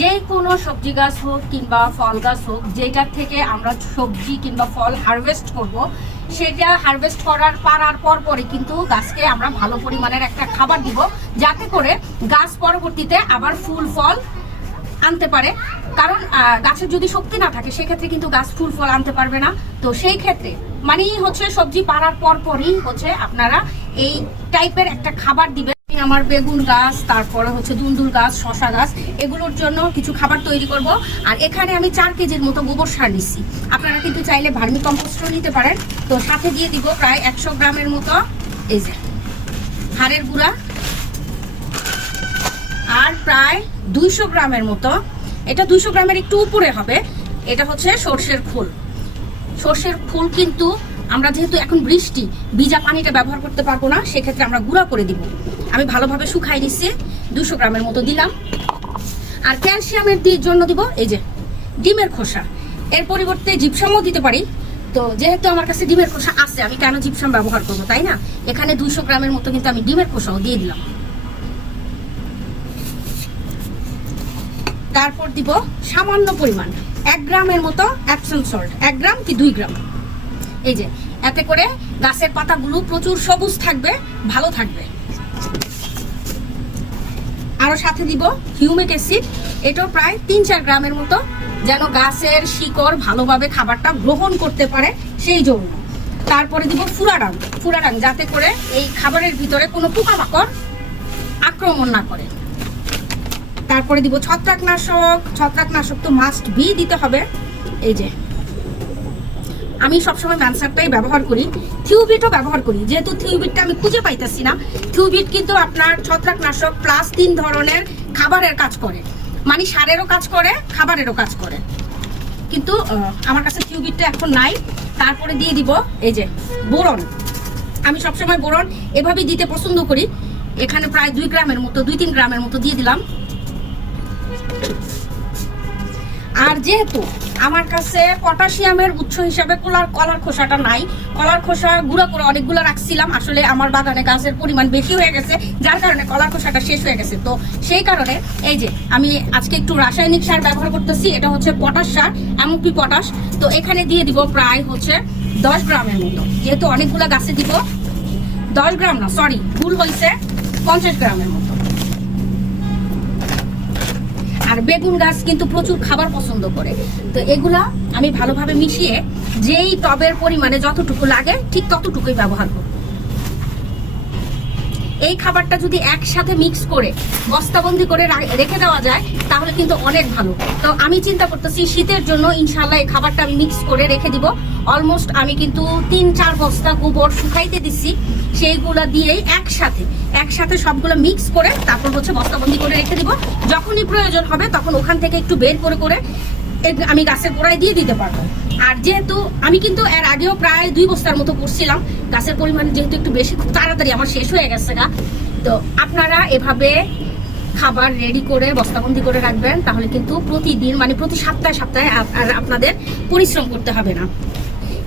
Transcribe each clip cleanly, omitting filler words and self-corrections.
যে কোনো সবজি গাছ হোক কিংবা ফল গাছ হোক, যেটার থেকে আমরা সবজি কিংবা ফল হারভেস্ট করব, সেটা হারভেস্ট পারার পরই কিন্তু গাছকে আমরা ভালো পরিমাণের একটা খাবার দিব, যাতে করে গাছ পরবর্তীতে আবার ফুল ফল আনতে পারে। কারণ গাছের যদি শক্তি না থাকে সেক্ষেত্রে কিন্তু গাছ ফুল ফল আনতে পারবে না। তো সেই ক্ষেত্রে মানেই হচ্ছে সবজি পাড়ার পরই হচ্ছে আপনারা এই টাইপের একটা খাবার দিবেন। আমার বেগুন গাছ, তারপরে হচ্ছে দুন্দুল গাছ, শশা গাছ, এগুলোর জন্য কিছু খাবার তৈরি করব। আর এখানে আমি 4 কেজির মতো গোবর সার নিচ্ছি। আপনারা কিন্তু চাইলে ভার্মি কম্পোস্টও নিতে পারেন। তো সাথে দিয়ে দিব প্রায় 100 গ্রামের মতো এই যে হাড়ের গুঁড়া, আর প্রায় 200 গ্রামের মতো, এটা 200 গ্রামের একটু উপরে হবে, এটা হচ্ছে সর্ষের খোল। সর্ষের খোল কিন্তু আমরা যেহেতু এখন বৃষ্টি, ভিজা পানিটা ব্যবহার করতে পারবো না, সেক্ষেত্রে আমরা গুঁড়া করে দিব। আমি ভালোভাবে শুকাই নিচ্ছি, 200 গ্রামের মতো দিলাম। আর ক্যালসিয়ামের জন্য দিব এই যে ডিমের খোসা। এর পরিবর্তে জিপসামও দিতে পারি। তো যেহেতু আমার কাছে ডিমের খোসা আছে, আমি কেন জিপসাম ব্যবহার করবো, তাই না? এখানে 200 গ্রামের মতো কিন্তু আমি ডিমের খোসাও দিয়ে দিলাম। তারপর দিব সামান্য পরিমাণ 1 গ্রামের মতো অ্যাপসম সল্ট, 1 গ্রাম কি 2 গ্রাম। এই যে এতে করে গাছের পাতাগুলো প্রচুর সবুজ থাকবে, ভালো থাকবে। আরো সাথে দিব হিউমিক অ্যাসিড, এটাও প্রায় 3-4 গ্রামের মতো, যেন গাছের শিকড় ভালোভাবে খাবারটা গ্রহণ করতে পারে সেই জন্য। তারপরে দিব ফুরাডাং, যাতে করে এই খাবারের ভিতরে কোনো পোকামাকড় আক্রমণ না করে। তারপরে দিব ছত্রাকনাশক তো মাস্ট বি দিতে হবে। এই যে আমি সবসময় ম্যানসারটাই ব্যবহার করি, থিওবিটও ব্যবহার করি, যেহেতু থিওবিটটা আমি খুঁজে পাইতেছি না। থিওবিট কিন্তু আপনার ছত্রাকনাশক প্লাস 3 ধরনের খাবারের কাজ করে, মানে সারেরও কাজ করে, খাবারেরও কাজ করে, কিন্তু আমার কাছে থিওবিটটা এখন নাই। তারপরে দিয়ে দিব এই যে বোরন। আমি সবসময় বোরন এভাবেই দিতে পছন্দ করি। এখানে প্রায় 2-3 গ্রামের মতো দিয়ে দিলাম। আর যেহেতু আমার কাছে পটাশিয়ামের উৎস হিসাবে কলার খোসাটা নাই, কলার খোসা গুঁড়া করে অনেকগুলো রাখছিলাম, আসলে আমার বাগানে গাছের পরিমাণ বেশি হয়ে গেছে, যার কারণে কলার খোসাটা শেষ হয়ে গেছে। তো সেই কারণে এই যে আমি আজকে একটু রাসায়নিক সার ব্যবহার করতেছি, এটা হচ্ছে পটাশ সার, এমওপি পটাশ। তো এখানে দিয়ে দিব প্রায় হচ্ছে 10 গ্রামের মতো, যেহেতু অনেকগুলো গাছে দিব। 10 গ্রাম না, সরি, ভুল হয়েছে, 50 গ্রামের মতো। আর বেগুন গাছ কিন্তু প্রচুর খাবার পছন্দ করে, তো এগুলা আমি ভালোভাবে মিশিয়ে যেই টবের পরিমাণে যতটুকু লাগে ঠিক ততটুকুই ব্যবহার করব। এই খাবারটা যদি একসাথে মিক্স করে বস্তাবন্দি করে রেখে দেওয়া যায় তাহলে কিন্তু অনেক ভালো। তো আমি চিন্তা করতেছি শীতের জন্য ইনশাল্লাহ এই খাবারটা আমি মিক্স করে রেখে দিব। অলমোস্ট আমি কিন্তু 3-4 বস্তা গোবর শুকাইতে দিচ্ছি, সেইগুলা দিয়েই একসাথে সবগুলো মিক্স করে তারপর হচ্ছে বস্তাবন্দি করে রেখে দিব। যখনই প্রয়োজন হবে তখন ওখান থেকে একটু বের করে আমি গাছের গোড়ায় দিয়ে দিতে পারবো। আর যেহেতু আমি কিন্তু এর আগেও প্রায় 2 বস্তার মতো করছিলাম, গাছের পরিমাণ যেহেতু একটু বেশি, খুব তাড়াতাড়ি আমার শেষ হয়ে গেছে গা। তো আপনারা এভাবে খাবার রেডি করে বস্তাবন্দি করে রাখবেন, তাহলে কিন্তু প্রতিদিন মানে প্রতি সপ্তাহে আর আপনাদের পরিশ্রম করতে হবে না।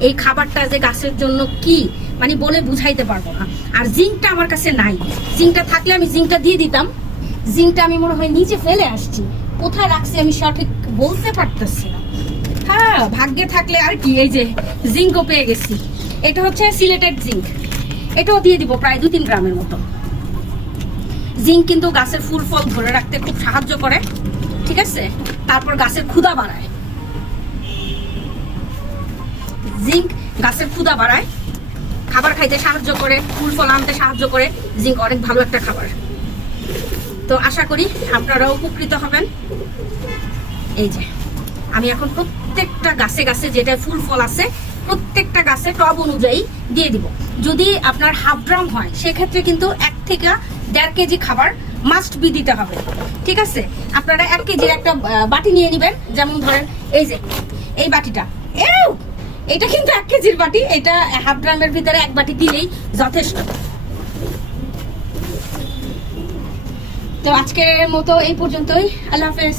এই খাবারটা যে গাছের জন্য কি মানে বলে বুঝাইতে পারবো না। আর জিঙ্কটা আমার কাছে নাই, জিঙ্কটা থাকলে আমি জিঙ্কটা দিয়ে দিতাম। জিঙ্কটা আমি মনে হয় নিচে ফেলে আসছি, কোথায় রাখছি আমি সঠিক বলতে পারতেছি না। হ্যাঁ, ভাগ্যে থাকলে আর কি, এই যে জিঙ্কও পেয়ে গেছি। এটা হচ্ছে সিলেটেড জিঙ্ক, এটাও দিয়ে দিব প্রায় 2-3 গ্রামের মতো। জিঙ্ক কিন্তু গাছের ফুল ফল ধরে রাখতে খুব সাহায্য করে, ঠিক আছে? তারপর গাছের ক্ষুধা বাড়ায়, জিঙ্ক গাছের ক্ষুধা বাড়ায়, খাবার খাইতে সাহায্য করে, ফুল ফল আনতে সাহায্য করে। জিঙ্ক অনেক ভালো একটা খাবার। তো আশা করি আপনারাও উপকৃত হবেন। এই যে আমি এখন প্রত্যেকটা গাছে যেটা ফুল ফল আছে প্রত্যেকটা গাছে টব অনুযায়ী দিয়ে দিব। যদি আপনার হাফ ড্রাম হয় সেক্ষেত্রে কিন্তু 1 থেকে 1.5 কেজি খাবার মাস্ট বি দিতে হবে, ঠিক আছে? আপনারা 1 কেজির একটা বাটি নিয়ে নেবেন, যেমন ধরেন এই যে এই বাটিটা, এটা কিন্তু 1 কেজির বাটি, এটা হাফ ড্রামের ভিতরে 1 বাটি দিলেই যথেষ্ট। তো আজকের মতো এই পর্যন্তই, আল্লাহ হাফেজ।